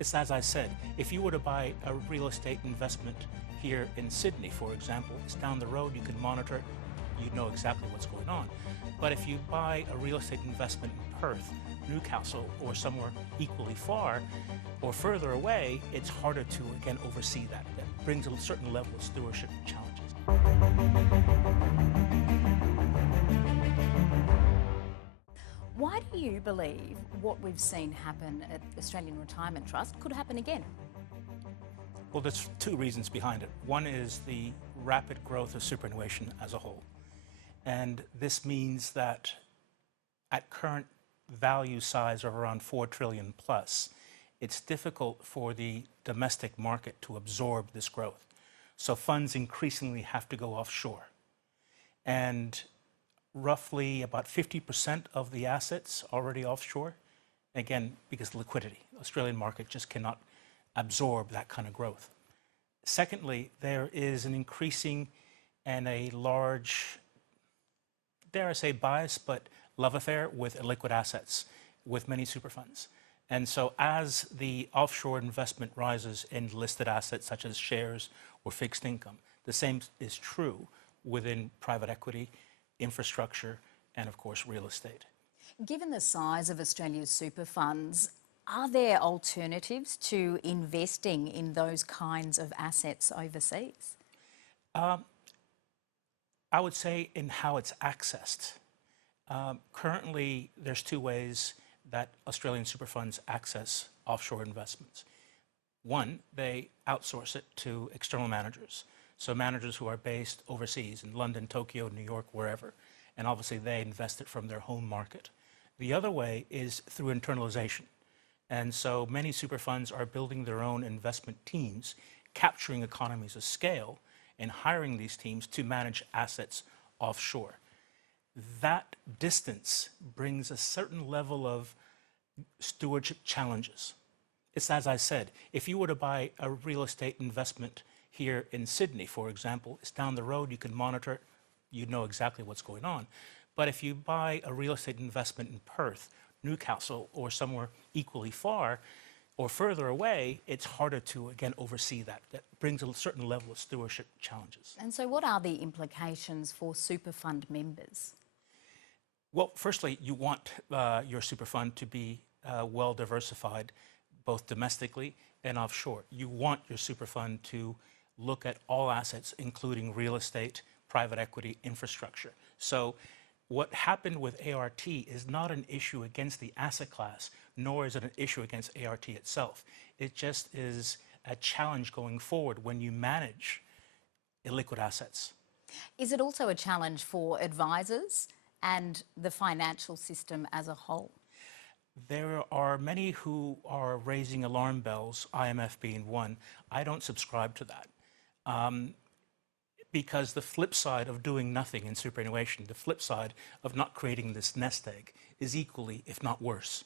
It's as I said, if you were to buy a real estate investment here in Sydney, for example, it's down the road, you can monitor it, you know exactly what's going on. But if you buy a real estate investment in Perth, Newcastle, or somewhere equally far or further away, it's harder to, again, oversee that. That brings a certain level of stewardship challenges. Why do you believe what we've seen happen at Australian Retirement Trust could happen again? Well, there's two reasons behind it. One is the rapid growth of superannuation as a whole. And this means that at current value size of around 4 trillion plus, it's difficult for the domestic market to absorb this growth. So funds increasingly have to go offshore. And roughly about 50% of the assets already offshore, again, because of liquidity. The Australian market just cannot absorb that kind of growth. Secondly, there is an increasing and a large, dare I say bias, but love affair with illiquid assets, with many super funds. And so as the offshore investment rises in listed assets such as shares or fixed income, the same is true within private equity, infrastructure, and of course, real estate. Given the size of Australia's super funds, are there alternatives to investing in those kinds of assets overseas? I would say in how it's accessed. Currently, there's two ways that Australian super funds access offshore investments. One, they outsource it to external managers. So managers who are based overseas in London, Tokyo, New York, wherever, and obviously they invest it from their home market. The other way is through internalization. And so many super funds are building their own investment teams, capturing economies of scale and hiring these teams to manage assets offshore. That distance brings a certain level of stewardship challenges. It's as I said, if you were to buy a real estate investment here in Sydney, for example, it's down the road, you can monitor it, you know exactly what's going on. But if you buy a real estate investment in Perth, Newcastle, or somewhere equally far or further away, it's harder to, again, oversee that. That brings a certain level of stewardship challenges. And so what are the implications for super fund members? Well, firstly, you want your super fund to be well diversified, both domestically and offshore. You want your super fund to look at all assets, including real estate, private equity, infrastructure. So what happened with ART is not an issue against the asset class, nor is it an issue against ART itself. It just is a challenge going forward when you manage illiquid assets. Is it also a challenge for advisors and the financial system as a whole? There are many who are raising alarm bells, IMF being one. I don't subscribe to that. Because the flip side of doing nothing in superannuation, the flip side of not creating this nest egg is equally, if not worse.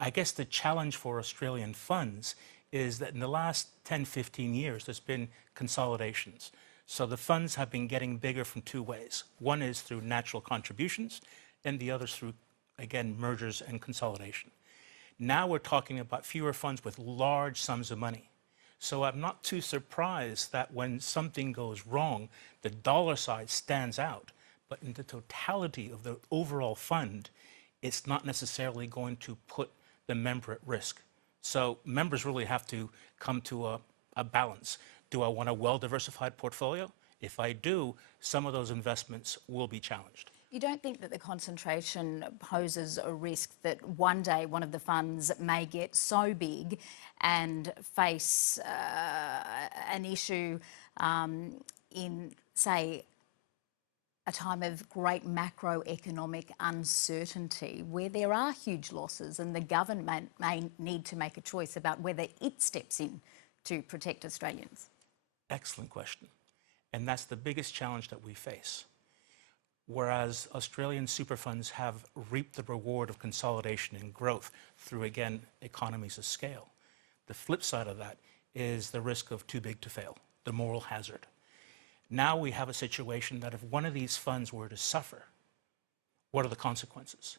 I guess the challenge for Australian funds is that in the last 10, 15 years, there's been consolidations. So the funds have been getting bigger from two ways. One is through natural contributions, and the other is through, again, mergers and consolidation. Now we're talking about fewer funds with large sums of money. So I'm not too surprised that when something goes wrong, the dollar side stands out. But in the totality of the overall fund, it's not necessarily going to put the member at risk. So members really have to come to a balance. Do I want a well-diversified portfolio? If I do, some of those investments will be challenged. You don't think that the concentration poses a risk that one day one of the funds may get so big and face an issue in, say, a time of great macroeconomic uncertainty where there are huge losses and the government may need to make a choice about whether it steps in to protect Australians? Excellent question. And that's the biggest challenge that we face. Whereas Australian super funds have reaped the reward of consolidation and growth through, again, economies of scale. The flip side of that is the risk of too big to fail, the moral hazard. Now we have a situation that if one of these funds were to suffer, what are the consequences?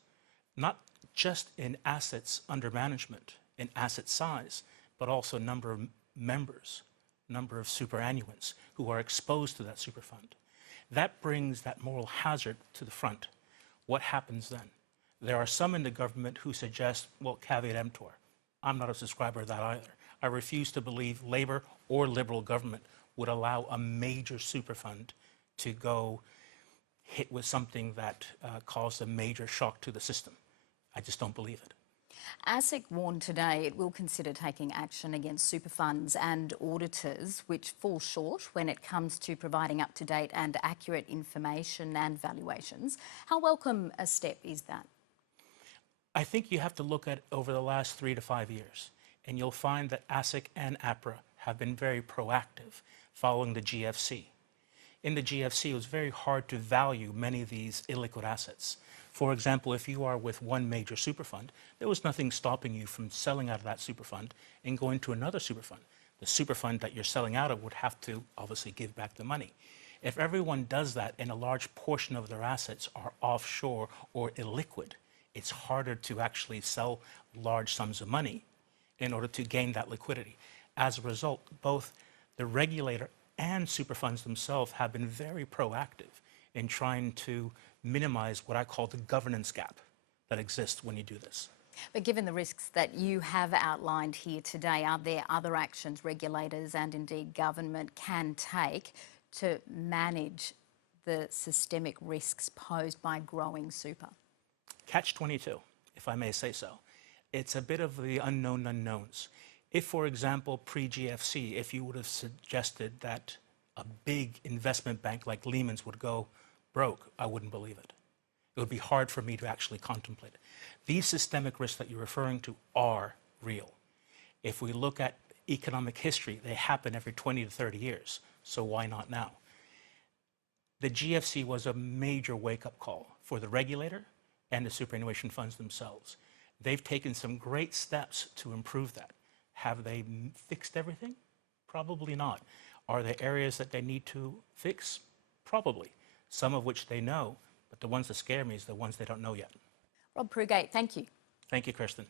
Not just in assets under management, in asset size, but also number of members, number of superannuants who are exposed to that super fund. That brings that moral hazard to the front. What happens then? There are some in the government who suggest, well, caveat emptor. I'm not a subscriber of that either. I refuse to believe Labour or Liberal government would allow a major super fund to go hit with something that caused a major shock to the system. I just don't believe it. ASIC warned today it will consider taking action against super funds and auditors which fall short when it comes to providing up-to-date and accurate information and valuations. How welcome a step is that? I think you have to look at over the last 3 to 5 years, and you'll find that ASIC and APRA have been very proactive following the GFC. In the GFC, it was very hard to value many of these illiquid assets. For example, if you are with one major super fund, there was nothing stopping you from selling out of that super fund and going to another super fund. The super fund that you're selling out of would have to obviously give back the money. If everyone does that and a large portion of their assets are offshore or illiquid, it's harder to actually sell large sums of money in order to gain that liquidity. As a result, both the regulator and super funds themselves have been very proactive in trying to minimize what I call the governance gap that exists when you do this. But given the risks that you have outlined here today, are there other actions regulators and indeed government can take to manage the systemic risks posed by growing super? Catch-22, if I may say so. It's a bit of the unknown unknowns. If, for example, pre-GFC, if you would have suggested that a big investment bank like Lehman's would go broke, I wouldn't believe it. It would be hard for me to actually contemplate it. These systemic risks that you're referring to are real. If we look at economic history, they happen every 20 to 30 years, so why not now? The GFC was a major wake-up call for the regulator and the superannuation funds themselves. They've taken some great steps to improve that. Have they fixed everything? Probably not. Are there areas that they need to fix? Probably. Some of which they know, but the ones that scare me is the ones they don't know yet. Rob Prugue, thank you. Thank you, Kirsten.